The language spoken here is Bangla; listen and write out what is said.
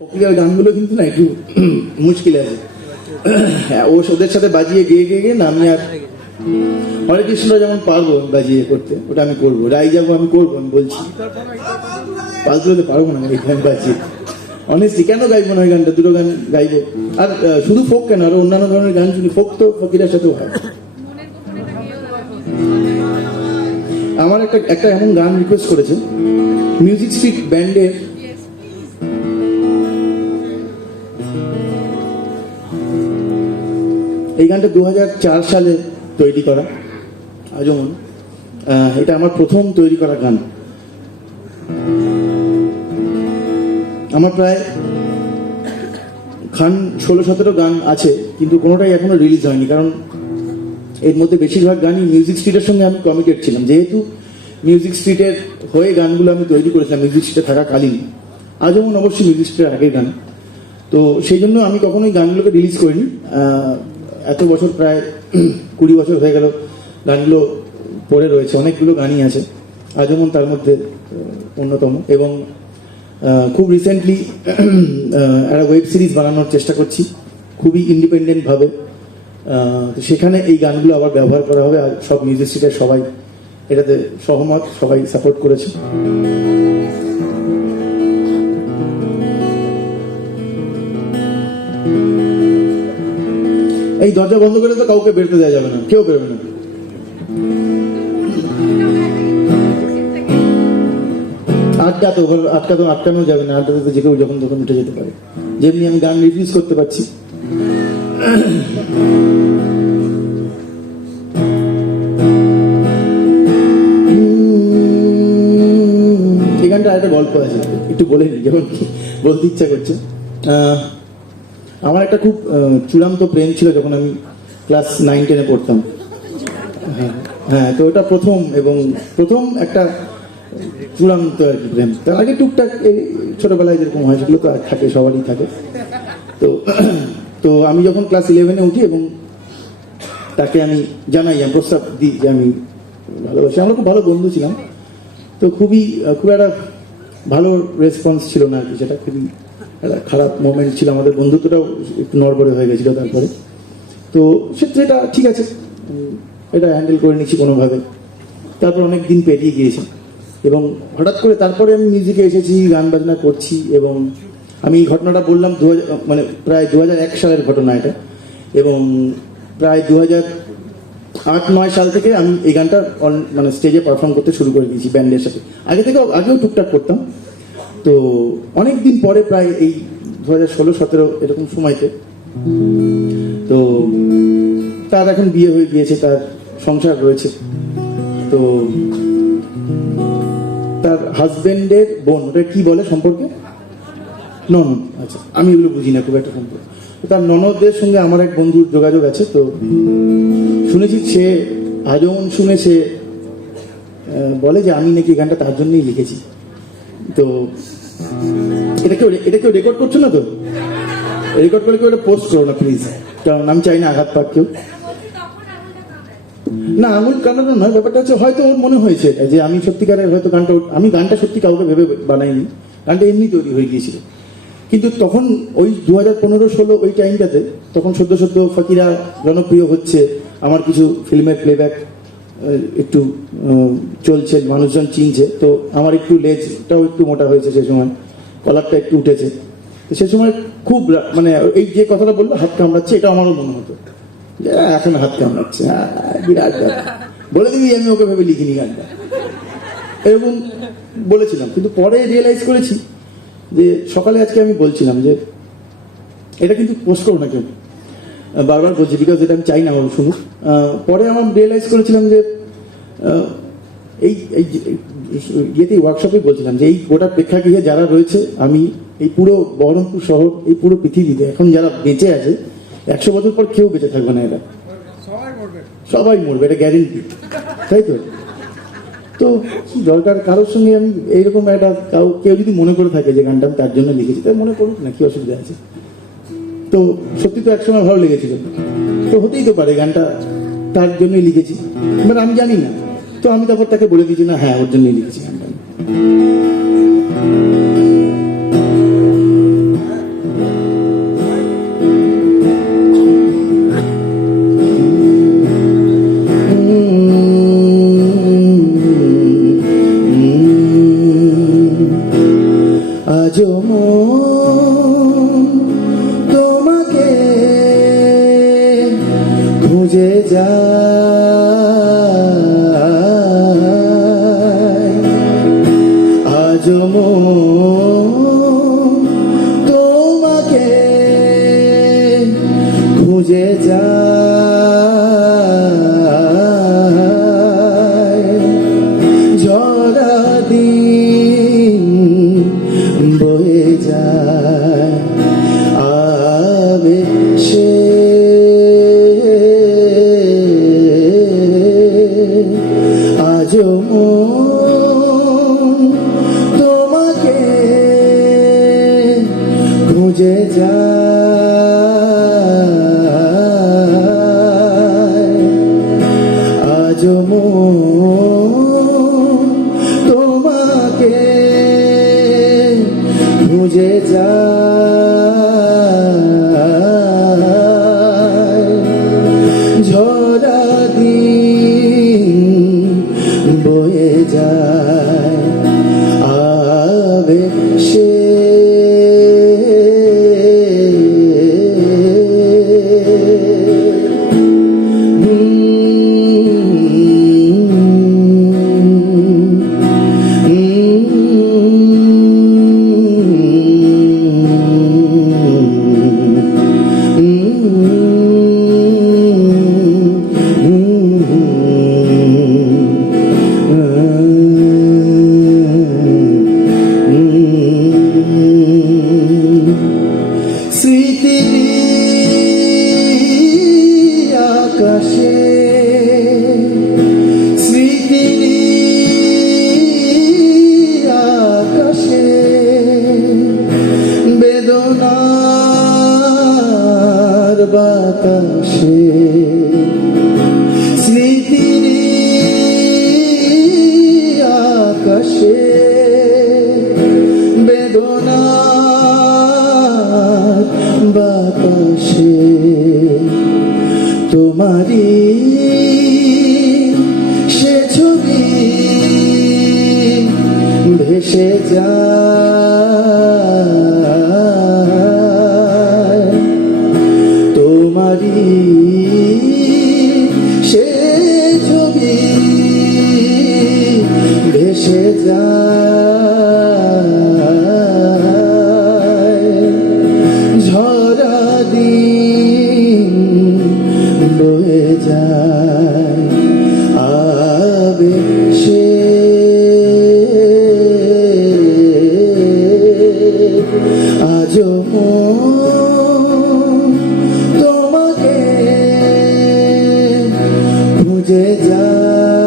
ফকিরের গানগুলো কিন্তু না একটু মুশকিল আছে। ও ওদের সাথে বাজিয়ে গেয়ে গেয়ে গিয়ে না, আমি আর হরে কৃষ্ণ যেমন পারবো বাজিয়ে করতে, ওটা আমি করবো। রাই যাবো আমি করবো, আমি বলছি। পালতুতে পারবো না এই গান বাজিয়ে, অনেস্টলি। কেন গাইবো না ওই গানটা? দুটো গান গাইবো। আর শুধু ফোক কেন, আরো অন্যান্য ধরনের গান শুনি। ফোক তো ফকিরের সাথেও হয়। আমার একটা এমন গান রিকোয়েস্ট করেছে মিউজিক স্ট্রিট ব্যান্ডের, এই গানটা 2004 সালে তৈরি করা। যেমন এটা আমার প্রথম তৈরি করা গান। আমার প্রায় 16-17 গান আছে, কিন্তু কোনোটাই এখনো রিলিজ হয়নি, কারণ এর মধ্যে বেশিরভাগ গানই মিউজিক স্ট্রিটের সঙ্গে আমি কমিটেড ছিলাম। যেহেতু মিউজিক স্ট্রিটের হয়ে গানগুলো আমি তৈরি করেছিলাম মিউজিক স্ট্রিটে থাকাকালীন, যেমন অবশ্যই মিউজিক স্ট্রিটের আগের গান, তো সেই জন্য আমি কখনোই গানগুলোকে রিলিজ করিনি। এত বছর, প্রায় 20 বছর হয়ে গেল গানগুলো পড়ে রয়েছে। অনেকগুলো গানই আছে, যেমন তার মধ্যে অন্যতম। এবং খুব রিসেন্টলি একটা ওয়েব সিরিজ বানানোর চেষ্টা করছি, খুবই ইন্ডিপেন্ডেন্ট ভাবে। তো সেখানে এই গানগুলো আবার ব্যবহার করা হবে। আর সব মিউজিক স্ট্রিটের সবাই এটাতে সহমত, সবাই সাপোর্ট করেছে। এই দরজা বন্ধ করে তো কাউকে বেরোতে দেওয়া যাবে না, কেউ বেরোবে না। আটকানো যাবে না। আটকাতে যে কেউ যখন তখন উঠে যেতে পারে। যেমনি আমি গান রিফিউজ করতে পারছি। এই গানটা একটা গল্প আছে, একটু বলে নি, যখন বলতে ইচ্ছা করছে। আমার একটা খুব চূড়ান্ত প্রেম ছিল যখন আমি ক্লাস 9-10-এ পড়তাম। হ্যাঁ, তো ওটা প্রথম একটা চূড়ান্ত আর কি প্রেম। তার আগে টুকটাক ছোটবেলায় যেরকম হয় সেগুলো তো থাকে, সবারই থাকে। তো আমি যখন ক্লাস 11-এ উঠি এবং তাকে আমি জানাই, আমি প্রস্তাব দিই যে আমি ভালোবাসি। আমরা খুব ভালো বন্ধু ছিলাম, তো খুব একটা ভালো রেসপন্স ছিল না আর কি। সেটা খুবই একটা খারাপ মোমেন্ট ছিল। আমাদের বন্ধুত্বটাও একটু নড়বড়ে হয়ে গেছিল তারপরে। তো সেটা ঠিক আছে, এটা হ্যান্ডেল করে নিচ্ছি কোনোভাবে। তারপর অনেক দিন পেরিয়ে গিয়েছে এবং হঠাৎ করে তারপরে আমি মিউজিকে এসেছি, গান বাজনা করছি। এবং আমি এই ঘটনাটা বললাম মানে প্রায় 2001 সালের ঘটনা এটা। এবং প্রায় 2008-9 সাল থেকে আমি এই গানটা মানে স্টেজে পারফর্ম করতে শুরু করে দিয়েছি ব্যান্ডের সাথে। আগেও টুকটাক করতাম। তো অনেক দিন পরে, প্রায় এই 2016-17 এরকম সময়তে, তো তার এখন বিয়ে হয়ে গিয়েছে, তার সংসার রয়েছে। তো তার হাজবেন্ডের বোন, ওটা কি বলে সম্পর্কে, ননদ। আচ্ছা, আমি এগুলো বুঝি না খুব একটা সম্পর্ক। তার ননদের সঙ্গে আমার এক বন্ধুর যোগাযোগ আছে। তো শুনেছি সে আজমন শুনে সে বলে যে আমি নাকি গানটা তার জন্যই লিখেছি। তো এটা কেউ রেকর্ড করছো না? তো রেকর্ড করে কেউ এটা পোস্ট করো না প্লিজ, কারণ আমি চাই না আঘাত পাক কেউ। না, আঙুল কানানো নয়, ব্যাপারটা হচ্ছে হয়তো ওর মনে হয়েছে যে আমি সত্যিকারের হয়তো গানটা সত্যি কাউকে ভেবে বানাইনি, গানটা এমনি তৈরি হয়ে গিয়েছিল। কিন্তু তখন ওই 2015-16 ওই টাইমটাতে, তখন সদ্য ফকিরা জনপ্রিয় হচ্ছে, আমার কিছু ফিল্মের প্লেব্যাক একটু চলছে, মানুষজন চিনছে। তো আমার একটু লেজটাও একটু মোটা হয়েছে সে সময়, কলারটা একটু উঠেছে। তো সে সময় খুব মানে এই যে কথাটা বললো হাত কামড়াচ্ছে, এটা আমারও মনে হতো যে এখন হাত কামড়াচ্ছে, বিরাট বলে দিবি আমি ওকে ভেবে লিখিনি গানটা, এরকম বলেছিলাম। কিন্তু পরে রিয়েলাইজ করেছি যে সকালে আজকে আমি বলছিলাম যে এটা কিন্তু পোস্ট করবো না কেউ, বারবার বলছি, বিকজ এটা আমি চাই না আমার শুনুক। পরে আমার রিয়েলাইজ করেছিলাম যে এই ইয়েতেই ওয়ার্কশপে বলছিলাম যে এই গোটা প্রেক্ষাগৃহে যারা রয়েছে, আমি এই পুরো বহরমপুর শহর, এই পুরো পৃথিবীতে এখন যারা বেঁচে আছে, 100 বছর পর কেউ বেঁচে থাকবে না। এটা সবাই মরবে, এটা গ্যারেন্টি, তাই তো? তো কি দরকার কারোর সঙ্গে আমি এইরকম একটা কেউ যদি মনে করে থাকে যে গানটা আমি তার জন্য লিখেছি, তাই মনে করুক না, কি অসুবিধা আছে? তো সত্যি তো একসময় ভালো লেগেছিল, তো হতেই তো পারে গানটা তার জন্যই লিখেছি, বাট আমি জানি না। তো আমি তারপর তাকে বলে দিয়েছি না, হ্যাঁ ওর জন্যই লিখেছি গানটা। আজও মন তোমাকে খুঁজে যায়, আজও মন তোমাকে খুঁজে যায়, ঝরা দিন বয়ে যায় আবেশে, আজও মন তোমাকে খুঁজে যায়, আজও মন তোমাকে খুঁজে যায়, ঝরা দিন বয়ে যায় আবেশে, স্মৃতির আকাশে, স্মৃতির আকাশে বেদনার বাতাসে, স্মৃতির আকাশে বেদনার বাতাসে তোমারি সে ছবি ভেসে যায়, তোমারি সে ছবি ভেসে যায়, ঝরা দিন বয়ে যায় আবেশে, আজও মন তোমাকে খুঁজে যায়।